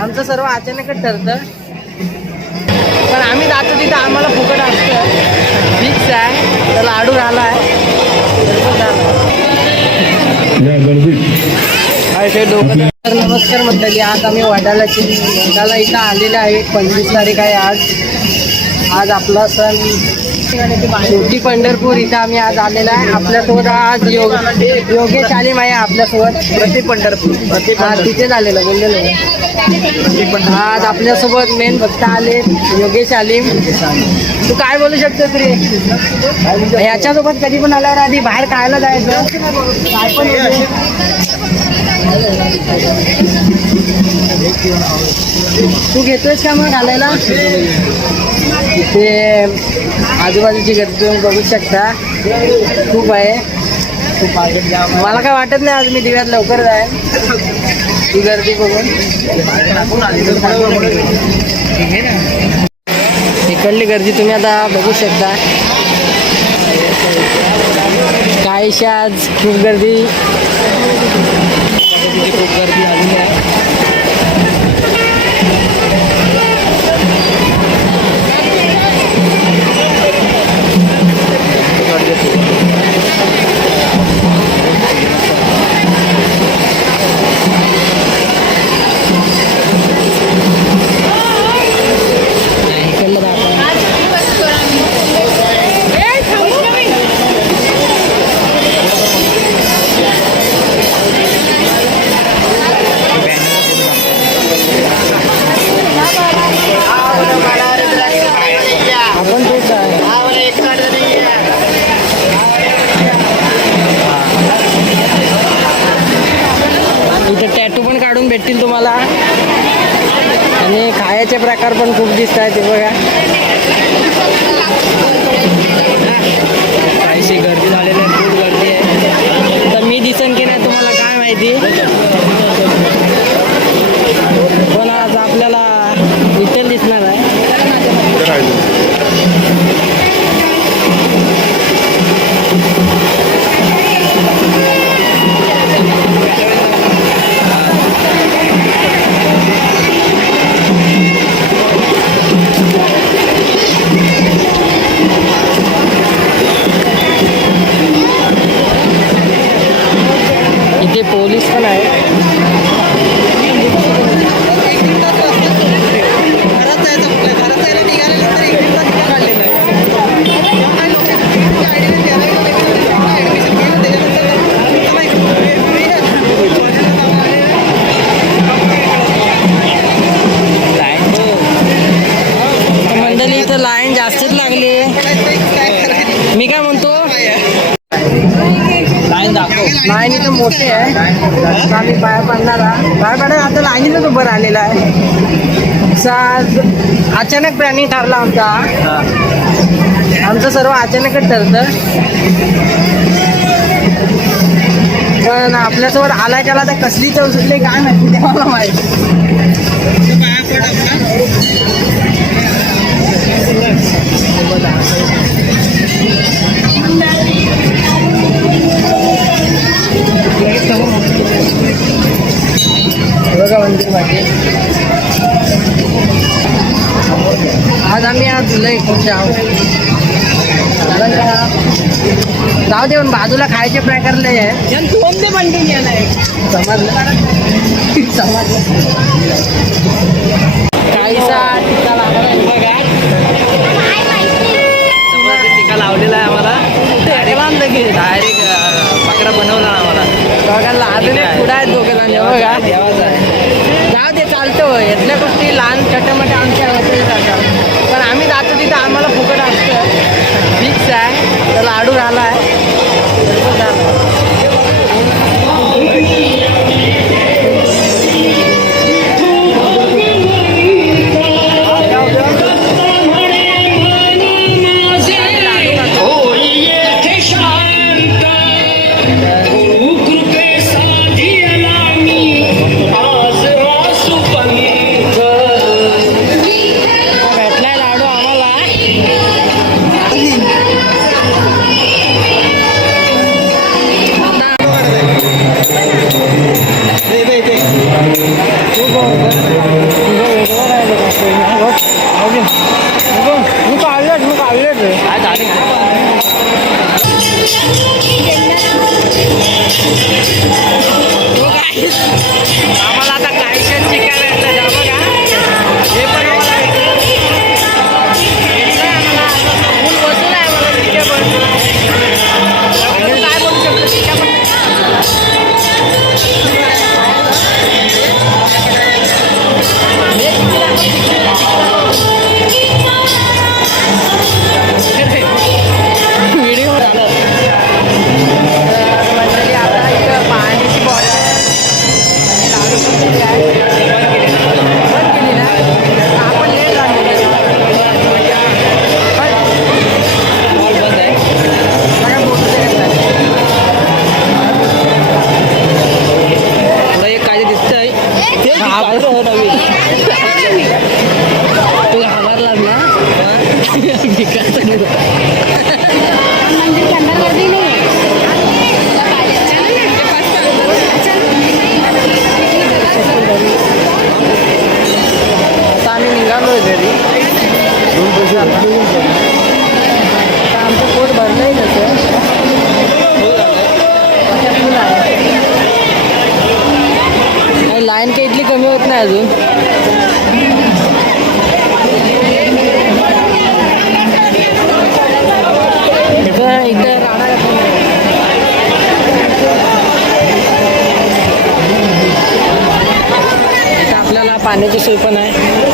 आमचं सर्व अचानकच ठरतं, पण आम्ही जातो तिथं आम्हाला फुकट असतं. फिक्स आहे. तर लाडू झाला आहे. नमस्कार मंडळी, आज आम्ही वडाला इथं आलेलं आहे. 25 तारीख आहे आज आपला सण शेवटी पंढरपूर इथं आम्ही आज आलेला आहे. आपल्यासोबत आज योगेश आलीम आहे आपल्यासोबत. प्रति पंढरपूर तिथे झालेलं बोललेलं. आज आपल्यासोबत मेन भक्त आले योगेश आलीम. तू काय बोलू शकतो तरी याच्यासोबत? कधी पण आल्यावर आधी बाहेर खायला जायचं काय पण. तू घेतोयस का मग घालायला? इथे आजूबाजूची गर्दी तुम्ही बघू शकता, खूप आहे. मला काय वाटत नाही आज मी दिव्यात लवकर जाईल ही गर्दी बघून. इकडली गर्दी तुम्ही आता बघू शकता. काहीशी आज खूप गर्दी आलेली आहे. इथे टॅटू पण काढून भेटतील तुम्हाला आणि खायचे प्रकार पण खूप दिसत आहेत. ते बघा काहीशी गर्दी झालेली आहे, खूप गर्दी आहे. तर मी दिसन की नाही तुम्हाला काय माहिती, पण आज आपल्याला विठ्ठल दिसणार आहे. इथे पोलीस पण आहे. मंडळी इथं लाईन जास्तच लागली. मी काय म्हणतो, लाईन इथं मोठी आहे. आम्ही पाया पडायला आता लाईनीतच उभं राहिलेला आहे. आज अचानक प्लॅनिंग ठरला आमचं सर्व अचानकच ठरतं, पण आपल्यासोबत आलाय त्याला तर कसली चव सुटली काय माहिती, ते मला माहिती. बघा मंदिर मागे. आज आम्ही लय खूप जाऊ जाऊ देऊन बाजूला खायचे प्रकार लय आहे. काहीसा टिक्का लागला बघा, टिक्का लावलेला आहे आम्हाला. डायरेक्ट पकडा बनवला आम्हाला. बघा अजून पुढे आहेत दोघांना बघा. जाऊ दे चालतो, यातल्या गोष्टी लहान छोट्या-मोठ्या आमच्या होते जातात, पण आम्ही जातो तिथं आम्हाला फुकट असतं. फिक्स आहे. तर लाडू झाला आहे. तू घाबरलास ना भिकाचं नाही. मंदिर के अंदर गर्दी नहीं है. आता आम्ही निघालोय घरी. आता आमचं पोट भरलंय तसं. लाईन काही इथली कमी होत नाही अजून. इथं राहणार इथं आपल्याला पाण्याची सोय पण आहे.